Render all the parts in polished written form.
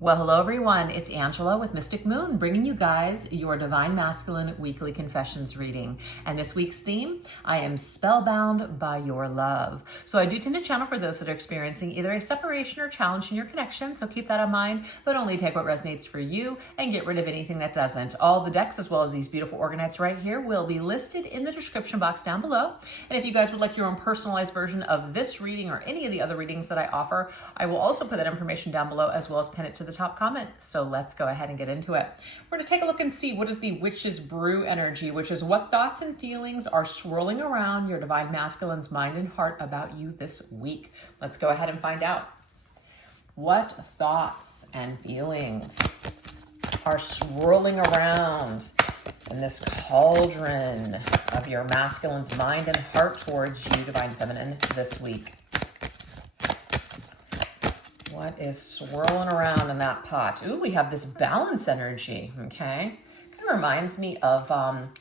Well, hello everyone. It's Angela with Mystic Moon, bringing you guys your Divine Masculine Weekly Confessions reading. And this week's theme, I am spellbound by your love. So I do tend to channel for those that are experiencing either a separation or challenge in your connection. So keep that in mind, but only take what resonates for you and get rid of anything that doesn't. All the decks, as well as these beautiful organets right here, will be listed in the description box down below. And if you guys would like your own personalized version of this reading or any of the other readings that I offer, I will also put that information down below as well as pin it to the top comment. So let's go ahead and get into it. We're going to take a look and see what is the Witch's Brew energy, which is what thoughts and feelings are swirling around your Divine Masculine's mind and heart about you this week. Let's go ahead and find out. What thoughts and feelings are swirling around in this cauldron of your masculine's mind and heart towards you, Divine Feminine, this week? What is swirling around in that pot? Ooh, we have this balance energy, okay? Kind of reminds me of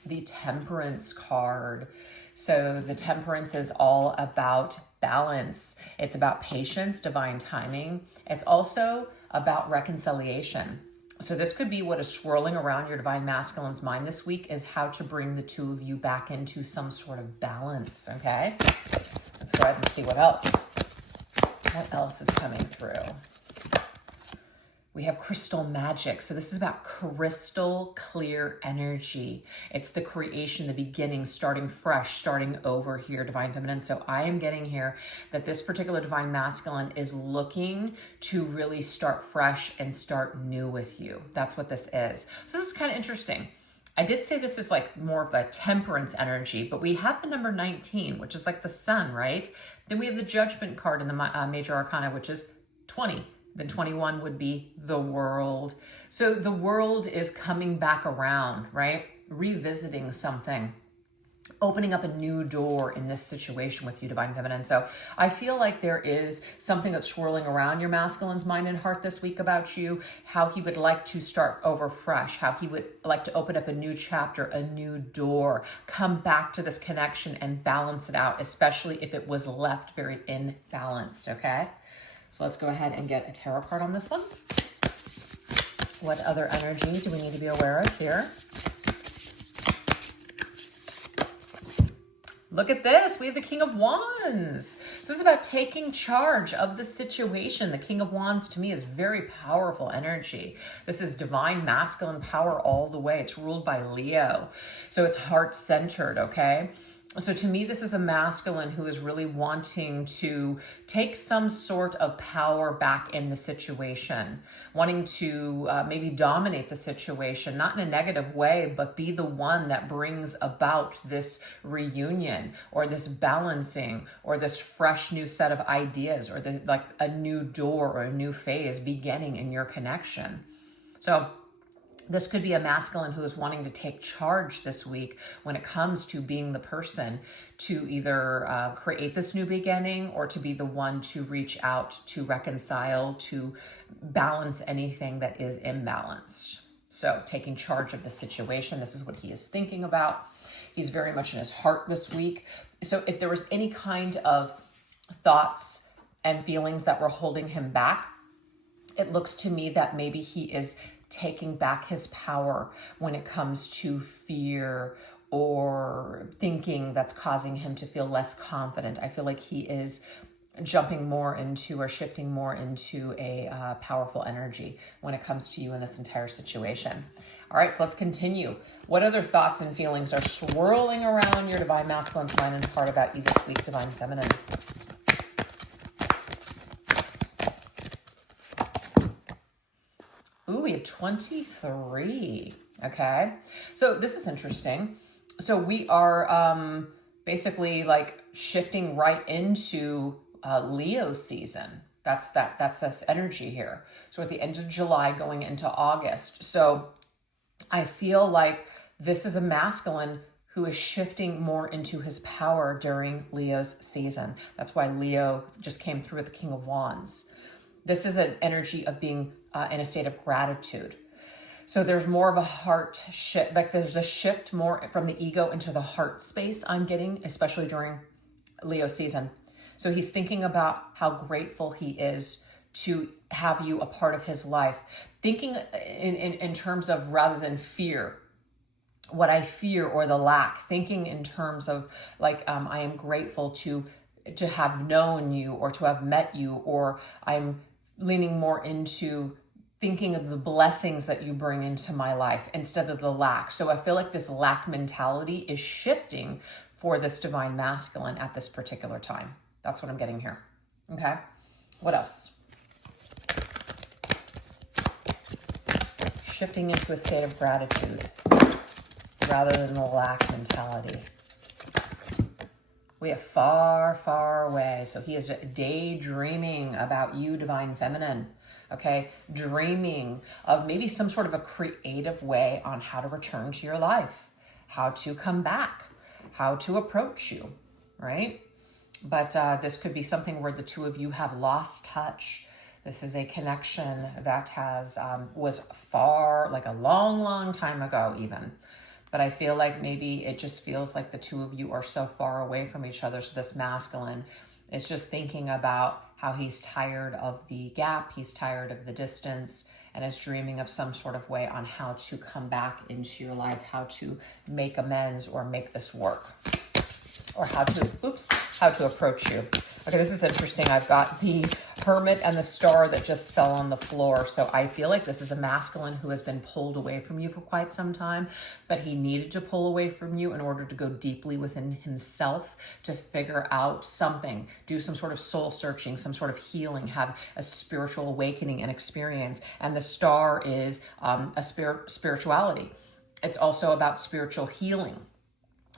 the Temperance card. So the Temperance is all about balance. It's about patience, divine timing. It's also about reconciliation. So this could be what is swirling around your Divine Masculine's mind this week, is how to bring the two of you back into some sort of balance, okay? Let's go ahead and see what else. What else is coming through? We have crystal magic. So this is about crystal clear energy. It's the creation, the beginning, starting fresh, starting over here, Divine Feminine. So I am getting here that this particular Divine Masculine is looking to really start fresh and start new with you. That's what this is. So this is kind of interesting. I did say this is like more of a Temperance energy, but we have the number 19, which is like the sun, right? Then we have the Judgment card in the Major Arcana, which is 20. Then 21 would be the World. So the World is coming back around, right? Revisiting something, opening up a new door in this situation with you, Divine Feminine. So I feel like there is something that's swirling around your masculine's mind and heart this week about you, how he would like to start over fresh, how he would like to open up a new chapter, a new door, come back to this connection and balance it out, especially if it was left very imbalanced, okay? So let's go ahead and get a tarot card on this one. What other energy do we need to be aware of here? Look at this. We have the King of Wands. So this is about taking charge of the situation. The King of Wands to me is very powerful energy. This is divine masculine power all the way. It's ruled by Leo. So it's heart-centered, okay? So to me, this is a masculine who is really wanting to take some sort of power back in the situation, wanting to maybe dominate the situation, not in a negative way, but be the one that brings about this reunion or this balancing or this fresh new set of ideas or this, like a new door or a new phase beginning in your connection. So this could be a masculine who is wanting to take charge this week when it comes to being the person to either create this new beginning or to be the one to reach out, to reconcile, to balance anything that is imbalanced. So taking charge of the situation, this is what he is thinking about. He's very much in his heart this week. So if there was any kind of thoughts and feelings that were holding him back, it looks to me that maybe he is taking back his power when it comes to fear or thinking that's causing him to feel less confident. I feel like he is jumping more into or shifting more into a powerful energy when it comes to you in this entire situation. All right, so let's continue. What other thoughts and feelings are swirling around your Divine Masculine's mind and heart about you this week, Divine Feminine? Ooh, we have 23, okay? So this is interesting. So we are basically like shifting right into Leo season. That's this energy here. So at the end of July going into August. So I feel like this is a masculine who is shifting more into his power during Leo's season. That's why Leo just came through with the King of Wands. This is an energy of being in a state of gratitude. So there's more of a heart shift, like there's a shift more from the ego into the heart space I'm getting, especially during Leo season. So he's thinking about how grateful he is to have you a part of his life. Thinking in terms of, rather than fear, what I fear or the lack, thinking in terms of like, I am grateful to have known you or to have met you, or I'm leaning more into thinking of the blessings that you bring into my life instead of the lack. So I feel like this lack mentality is shifting for this divine masculine at this particular time. That's what I'm getting here. Okay. What else? Shifting into a state of gratitude rather than the lack mentality. We have far, far away. So he is daydreaming about you, divine feminine. Okay, dreaming of maybe some sort of a creative way on how to return to your life, how to come back, how to approach you, right? But this could be something where the two of you have lost touch. This is a connection that was far, like a long, long time ago even. But I feel like maybe it just feels like the two of you are so far away from each other. So this masculine is just thinking about how he's tired of the gap, he's tired of the distance, and is dreaming of some sort of way on how to come back into your life, how to make amends or make this work, or how to approach you. Okay, this is interesting. I've got the Hermit and the Star that just fell on the floor. So I feel like this is a masculine who has been pulled away from you for quite some time, but he needed to pull away from you in order to go deeply within himself to figure out something, do some sort of soul searching, some sort of healing, have a spiritual awakening and experience. And the Star is spirituality. It's also about spiritual healing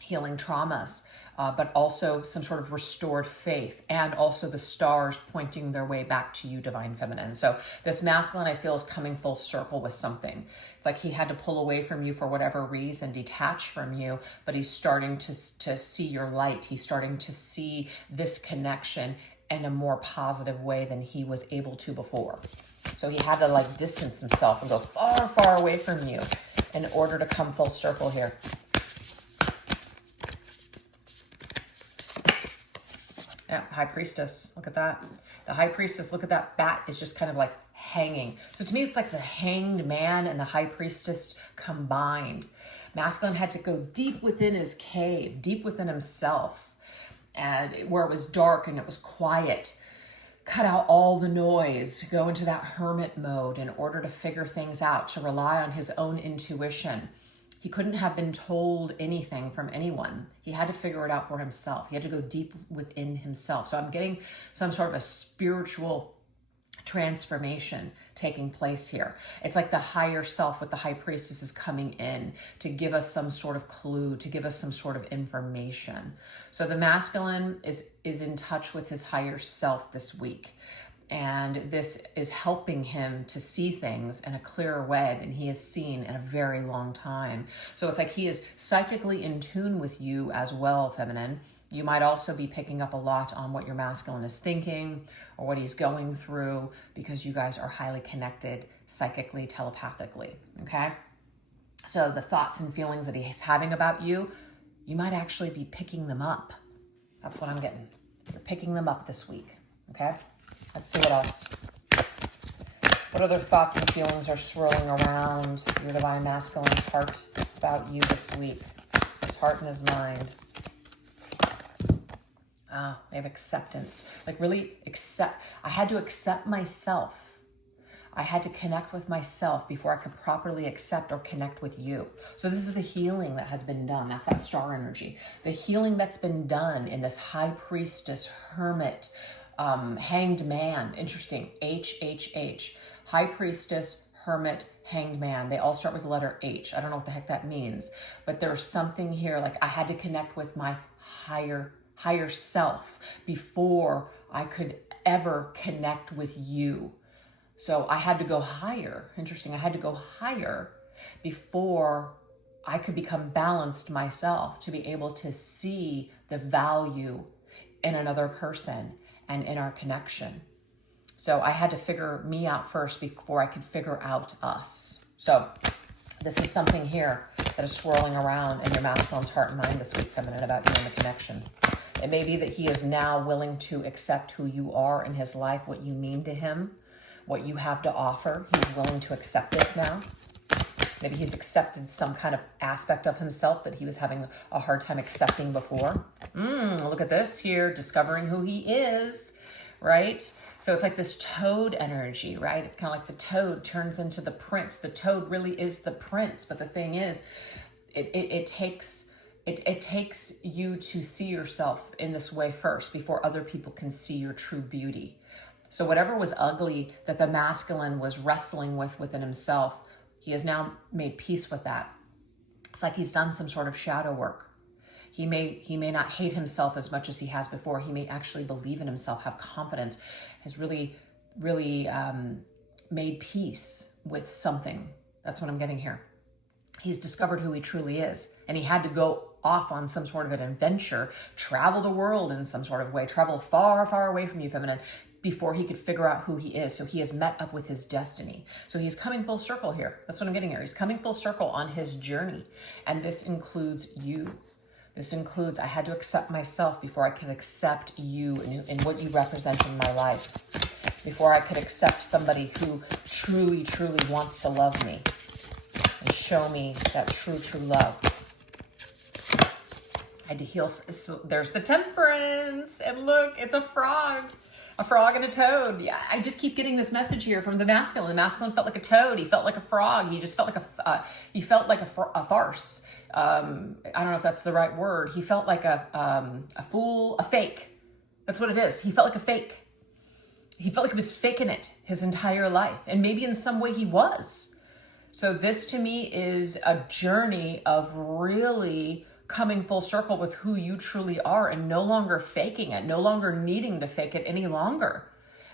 traumas, but also some sort of restored faith, and also the stars pointing their way back to you, divine feminine. So this masculine, I feel, is coming full circle with something. It's like he had to pull away from you for whatever reason, detach from you, but he's starting to see your light. He's starting to see this connection in a more positive way than he was able to before. So he had to like distance himself and go far, far away from you in order to come full circle here. Yeah, High Priestess, look at that. The High Priestess, look at that bat is just kind of like hanging. So to me, it's like the Hanged Man and the High Priestess combined. Masculine had to go deep within his cave, deep within himself, and where it was dark and it was quiet. Cut out all the noise, go into that hermit mode in order to figure things out, to rely on his own intuition. He couldn't have been told anything from anyone. He had to figure it out for himself. He had to go deep within himself. So I'm getting some sort of a spiritual transformation taking place here. It's like the higher self with the High Priestess is coming in to give us some sort of clue, to give us some sort of information. So the masculine is in touch with his higher self this week. And this is helping him to see things in a clearer way than he has seen in a very long time. So it's like he is psychically in tune with you as well, feminine. You might also be picking up a lot on what your masculine is thinking or what he's going through, because you guys are highly connected psychically, telepathically, okay? So the thoughts and feelings that he's having about you, you might actually be picking them up. That's what I'm getting. You're picking them up this week, okay? Let's see what else. What other thoughts and feelings are swirling around your divine masculine's heart about you this week? His heart and his mind. They have acceptance. Like really accept. I had to accept myself. I had to connect with myself before I could properly accept or connect with you. So this is the healing that has been done. That's that star energy. The healing that's been done in this High Priestess, Hermit, Hanged Man. Interesting. H. High Priestess, Hermit, Hanged Man. They all start with the letter H. I don't know what the heck that means, but there's something here. Like I had to connect with my higher self before I could ever connect with you. So I had to go higher. Interesting. I had to go higher before I could become balanced myself, to be able to see the value in another person and in our connection. So I had to figure me out first before I could figure out us. So this is something here that is swirling around in your masculine's heart and mind this week, feminine, about you and the connection. It may be that he is now willing to accept who you are in his life, what you mean to him, what you have to offer. He's willing to accept this now. Maybe he's accepted some kind of aspect of himself that he was having a hard time accepting before. Look at this here, discovering who he is, right? So it's like this toad energy, right? It's kind of like the toad turns into the prince. The toad really is the prince. But the thing is, it takes you to see yourself in this way first before other people can see your true beauty. So whatever was ugly that the masculine was wrestling with within himself, he has now made peace with that. It's like he's done some sort of shadow work. He may not hate himself as much as he has before. He may actually believe in himself, have confidence, has really made peace with something. That's what I'm getting here. He's discovered who he truly is, and he had to go off on some sort of an adventure, travel the world in some sort of way, travel far, far away from you, feminine, before he could figure out who he is. So he has met up with his destiny. So he's coming full circle here. That's what I'm getting here. He's coming full circle on his journey. And this includes you. This includes, I had to accept myself before I could accept you and what you represent in my life. Before I could accept somebody who truly, truly wants to love me and show me that true, true love. I had to heal. So there's the temperance. And look, it's a frog. A frog and a toad. Yeah, I just keep getting this message here from the masculine. The masculine felt like a toad. He felt like a frog. He just felt like a farce. I don't know if that's the right word. He felt like a fool, a fake. That's what it is. He felt like a fake. He felt like he was faking it his entire life. And maybe in some way he was. So this to me is a journey of really coming full circle with who you truly are and no longer faking it, no longer needing to fake it any longer.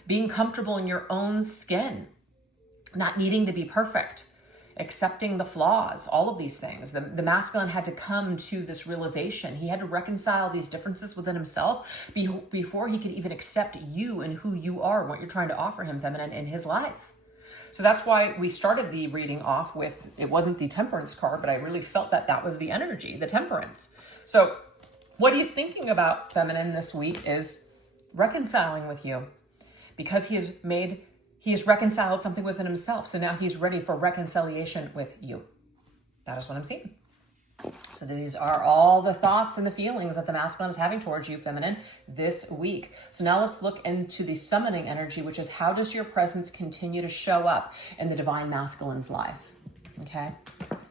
Being comfortable in your own skin, not needing to be perfect, accepting the flaws, all of these things. The masculine had to come to this realization. He had to reconcile these differences within himself before he could even accept you and who you are and what you're trying to offer him, feminine, in his life. So that's why we started the reading off with, it wasn't the temperance card, but I really felt that that was the energy, the temperance. So what he's thinking about, feminine, this week is reconciling with you, because he has reconciled something within himself. So now he's ready for reconciliation with you. That is what I'm seeing. So these are all the thoughts and the feelings that the masculine is having towards you, feminine, this week. So now let's look into the summoning energy, which is, how does your presence continue to show up in the divine masculine's life? Okay.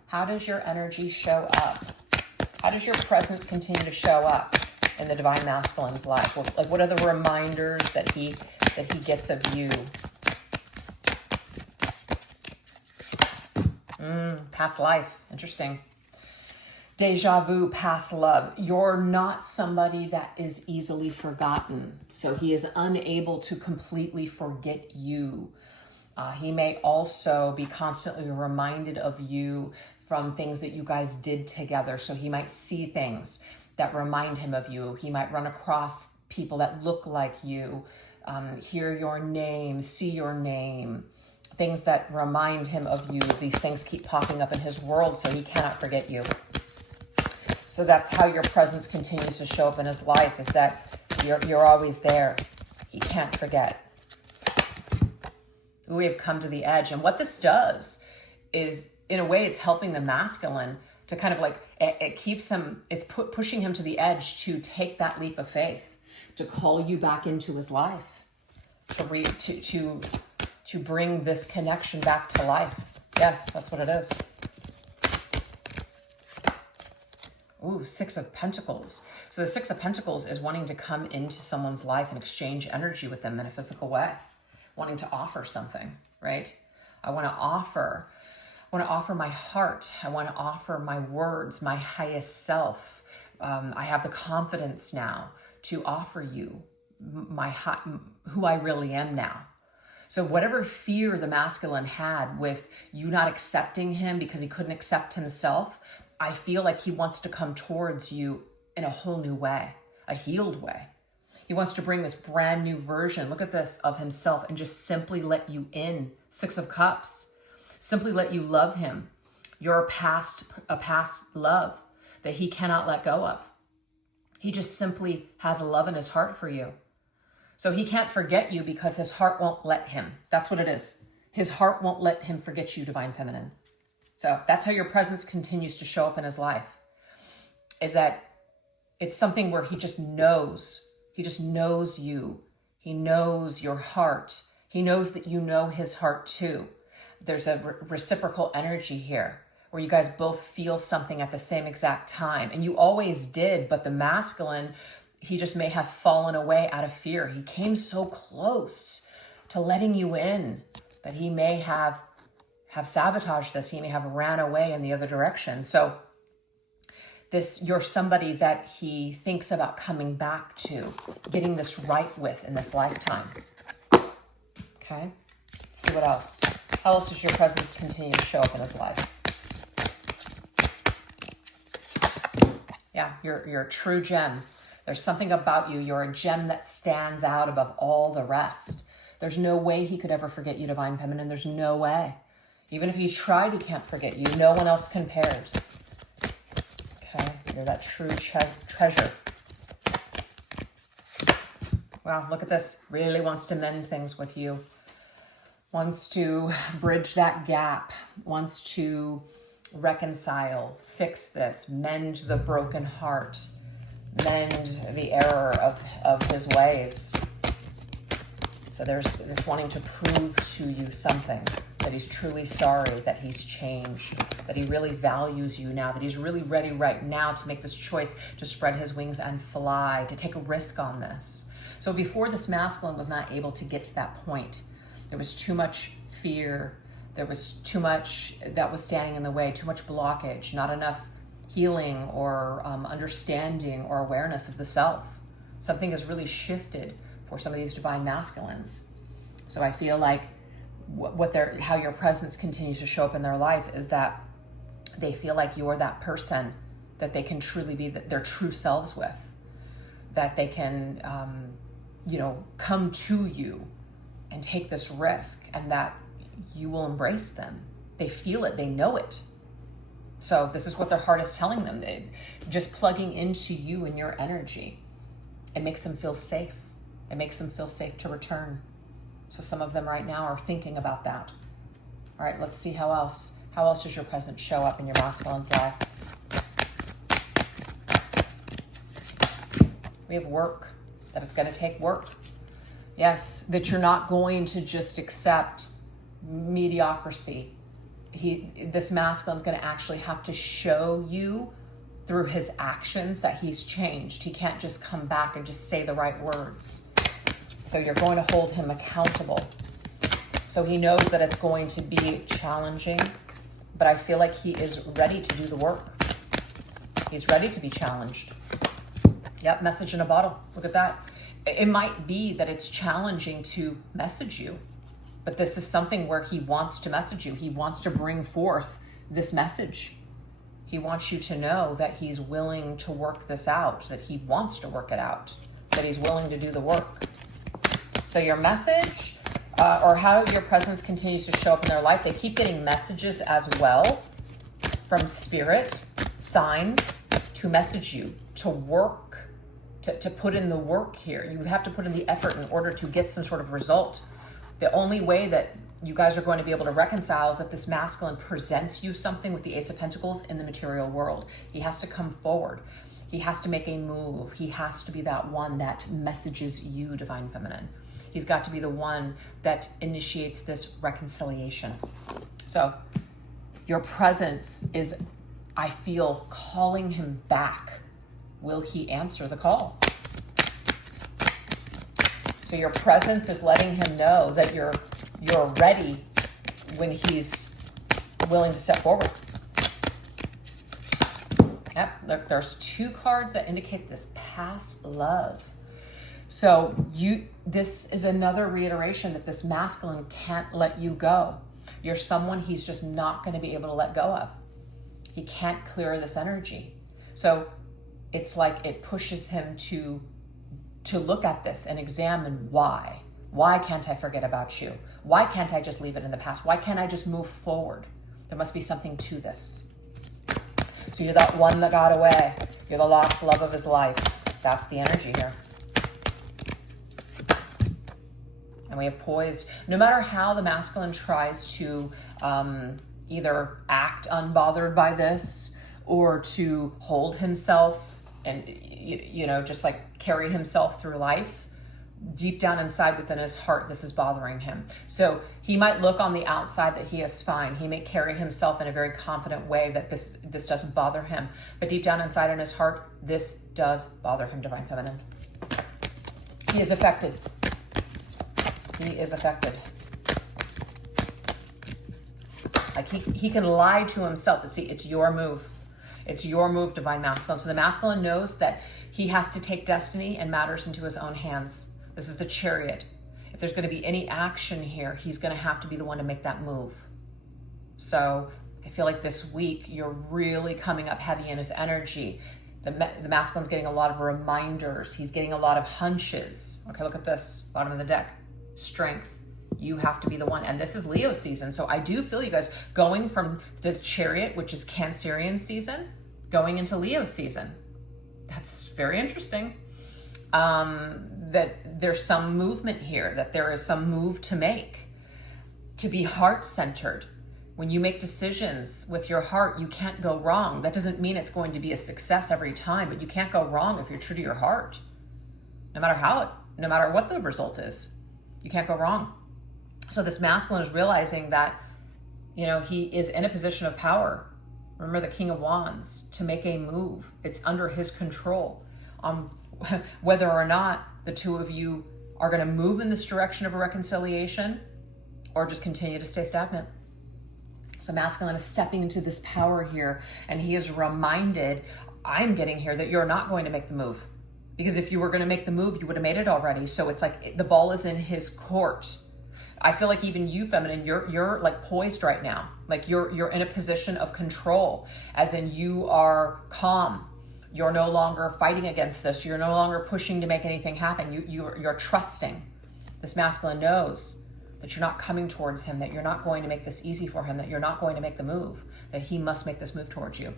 How does your energy show up? How does your presence continue to show up in the divine masculine's life? Like, what are the reminders that he gets of you? Past life. Interesting. Deja vu, past love. You're not somebody that is easily forgotten. So he is unable to completely forget you. He may also be constantly reminded of you from things that you guys did together. So he might see things that remind him of you. He might run across people that look like you, hear your name, see your name, things that remind him of you. These things keep popping up in his world, so he cannot forget you. So that's how your presence continues to show up in his life, is that you're always there. He can't forget. We have come to the edge. And what this does is, in a way, it's helping the masculine to kind of like, it keeps him, it's pushing him to the edge to take that leap of faith, to call you back into his life, to bring this connection back to life. Yes, that's what it is. Ooh, Six of Pentacles. So the Six of Pentacles is wanting to come into someone's life and exchange energy with them in a physical way, wanting to offer something, right? I want to offer my heart. I want to offer my words, my highest self. I have the confidence now to offer you who I really am now. So whatever fear the masculine had with you not accepting him because he couldn't accept himself, I feel like he wants to come towards you in a whole new way, a healed way. He wants to bring this brand new version, look at this, of himself, and just simply let you in. Six of Cups. Simply let you love him. You're a past love that he cannot let go of. He just simply has a love in his heart for you. So he can't forget you because his heart won't let him. That's what it is. His heart won't let him forget you, Divine Feminine. So that's how your presence continues to show up in his life, is that it's something where he just knows. He just knows you. He knows your heart. He knows that you know his heart too. There's a reciprocal energy here where you guys both feel something at the same exact time. And you always did, but the masculine, he just may have fallen away out of fear. He came so close to letting you in, but he may have sabotaged this. He may have ran away in the other direction. So you're somebody that he thinks about coming back to, getting this right with in this lifetime. Okay, let's see what else. How else does your presence continue to show up in his life? Yeah, you're a true gem. There's something about you. You're a gem that stands out above all the rest. There's no way he could ever forget you, Divine Feminine. There's no way. Even if he tried, he can't forget you. No one else compares. Okay, you're that true treasure. Wow, look at this. Really wants to mend things with you. Wants to bridge that gap. Wants to reconcile, fix this, mend the broken heart, mend the error of his ways. So there's this wanting to prove to you something, that he's truly sorry, that he's changed, that he really values you now, that he's really ready right now to make this choice to spread his wings and fly, to take a risk on this. So before, this masculine was not able to get to that point. There was too much fear. There was too much that was standing in the way, too much blockage, not enough healing or understanding or awareness of the self. Something has really shifted for some of these divine masculines. So I feel like how your presence continues to show up in their life is that they feel like you're that person that they can truly be their true selves with, that they can, come to you and take this risk, and that you will embrace them. They feel it, they know it. So this is what their heart is telling them. Just plugging into you and your energy, it makes them feel safe. It makes them feel safe to return. So some of them right now are thinking about that. All right, let's see how else. How else does your presence show up in your masculine's life? We have work, that it's going to take work. Yes, that you're not going to just accept mediocrity. This masculine is going to actually have to show you through his actions that he's changed. He can't just come back and just say the right words. So you're going to hold him accountable. So he knows that it's going to be challenging, but I feel like he is ready to do the work. He's ready to be challenged. Yep, message in a bottle. Look at that. It might be that it's challenging to message you, but this is something where he wants to message you. He wants to bring forth this message. He wants you to know that he's willing to work this out, that he wants to work it out, that he's willing to do the work. So your message, or how your presence continues to show up in their life, they keep getting messages as well from spirit, signs to message you, to work, to put in the work here. You would have to put in the effort in order to get some sort of result. The only way that you guys are going to be able to reconcile is if this masculine presents you something with the Ace of Pentacles in the material world. He has to come forward. He has to make a move. He has to be that one that messages you, Divine Feminine. He's got to be the one that initiates this reconciliation. So your presence is, I feel, calling him back. Will he answer the call? So your presence is letting him know that you're ready when he's willing to step forward. Yep, look, there's two cards that indicate this past love. So this is another reiteration that this masculine can't let you go. You're someone he's just not going to be able to let go of. He can't clear this energy. So it's like it pushes him to look at this and examine why. Why can't I forget about you? Why can't I just leave it in the past? Why can't I just move forward? There must be something to this. So you're that one that got away. You're the lost love of his life. That's the energy here. And we have poised. No matter how the masculine tries to either act unbothered by this or to hold himself and, you know, just like carry himself through life, deep down inside within his heart, this is bothering him. So he might look on the outside that he is fine. He may carry himself in a very confident way that this doesn't bother him. But deep down inside in his heart, this does bother him, Divine Feminine. He is affected. He is affected. Like he can lie to himself, but see, it's your move. It's your move, Divine Masculine. So the masculine knows that he has to take destiny and matters into his own hands. This is the Chariot. If there's going to be any action here, he's going to have to be the one to make that move. So I feel like this week, you're really coming up heavy in his energy. The masculine's getting a lot of reminders. He's getting a lot of hunches. Okay, look at this, bottom of the deck. Strength. You have to be the one. And this is Leo season. So I do feel you guys going from the Chariot, which is Cancerian season, going into Leo season. That's very interesting. That there's some movement here, that there is some move to make, to be heart-centered. When you make decisions with your heart, you can't go wrong. That doesn't mean it's going to be a success every time, but you can't go wrong if you're true to your heart. No matter what the result is, you can't go wrong. So this masculine is realizing that, you know, he is in a position of power. Remember the King of Wands, to make a move. It's under his control. Whether or not the two of you are going to move in this direction of a reconciliation or just continue to stay stagnant. So masculine is stepping into this power here, and he is reminded, I'm getting here, that you're not going to make the move. Because if you were going to make the move, you would have made it already. So it's like the ball is in his court. I feel like even you, feminine, you're like poised right now. Like you're in a position of control, as in you are calm. You're no longer fighting against this. You're no longer pushing to make anything happen. You're trusting. This masculine knows that you're not coming towards him, that you're not going to make this easy for him, that you're not going to make the move, that he must make this move towards you.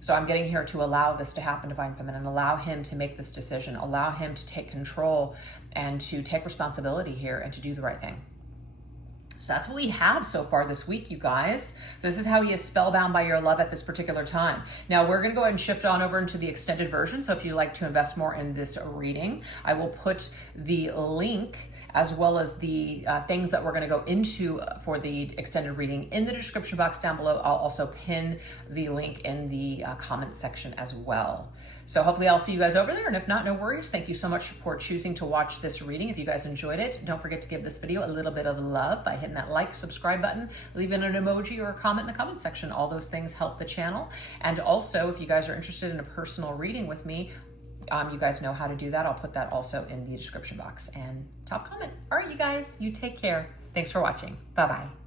So I'm getting here to allow this to happen, Divine Feminine, allow him to make this decision, allow him to take control and to take responsibility here and to do the right thing. So that's what we have so far this week, you guys. So this is how he is spellbound by your love at this particular time. Now we're going to go ahead and shift on over into the extended version. So if you'd like to invest more in this reading, I will put the link as well as the things that we're going to go into for the extended reading in the description box down below. I'll also pin the link in the comment section as well. So hopefully I'll see you guys over there. And if not, no worries. Thank you so much for choosing to watch this reading. If you guys enjoyed it, don't forget to give this video a little bit of love by hitting that like, subscribe button, leaving an emoji or a comment in the comment section. All those things help the channel. And also, if you guys are interested in a personal reading with me, you guys know how to do that. I'll put that also in the description box and top comment. All right, you guys, you take care. Thanks for watching. Bye-bye.